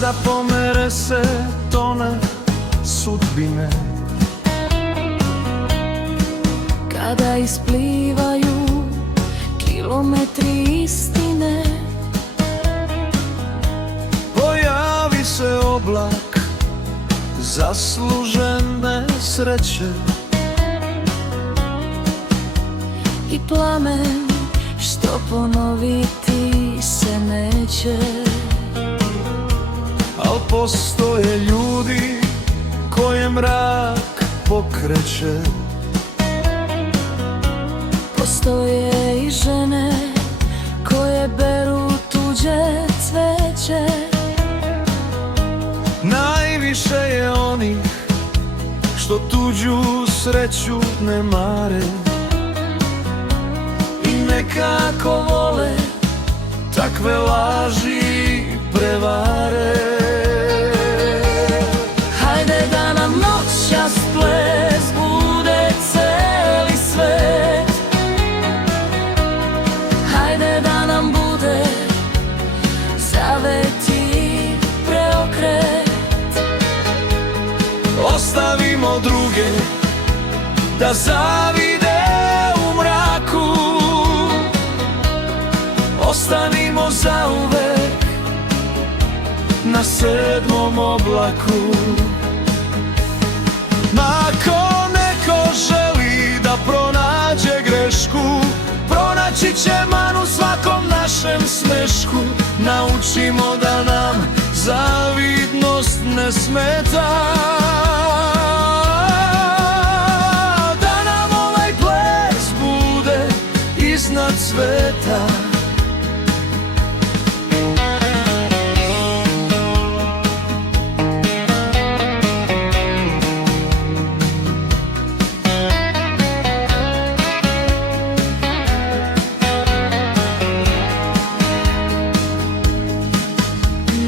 Kada pomere se tone sudbine, kada isplivaju kilometri istine, pojavi se oblak zaslužene sreće i plamen što ponoviti se neće. Al postoje ljudi koje mrak pokreće. Postoje i žene koje beru tuđe cveće. Najviše je onih što tuđu sreću ne mare i nekako vole takve laži prevare. Hajde da nam noćas ples bude celi svet, hajde da nam bude zavet i preokret. Ostavimo druge da zavide u mraku, ostanimo zauvek na 7. oblaku. Ma ako neko želi da pronađe grešku, pronaći će manu svakom našem smešku. Naučimo da nam zavidnost ne smeta, da nam ovaj ples bude iznad sveta.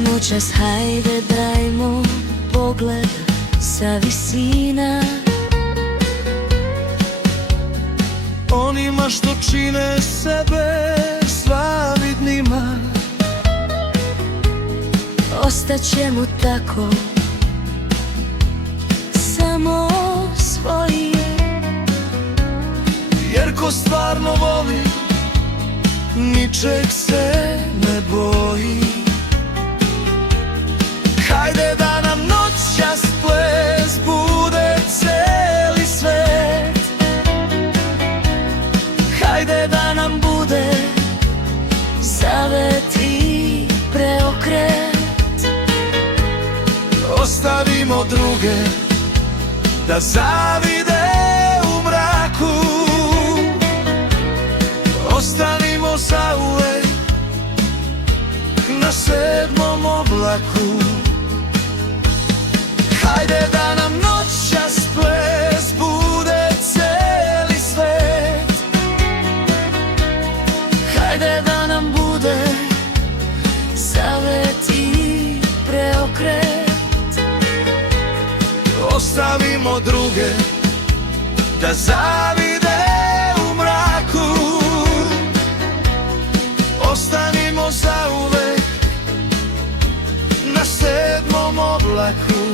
Noćas hajde dajmo pogled sa visina onima što čine sebe svavidnima. Ostaćemo tako samo svoji, jer ko stvarno voli ničeg se ne boji. Hajde da nam noćas ples bude celi svet, hajde da nam bude zavet i preokret. Ostavimo druge da zavide u mraku, ostanimo zauvek na 7. oblaku. Hajde da nam noćas ples bude celi svet, hajde da nam bude zavet i preokret. Ostavimo druge da zavide u mraku, ostanimo zauvek na 7. oblaku.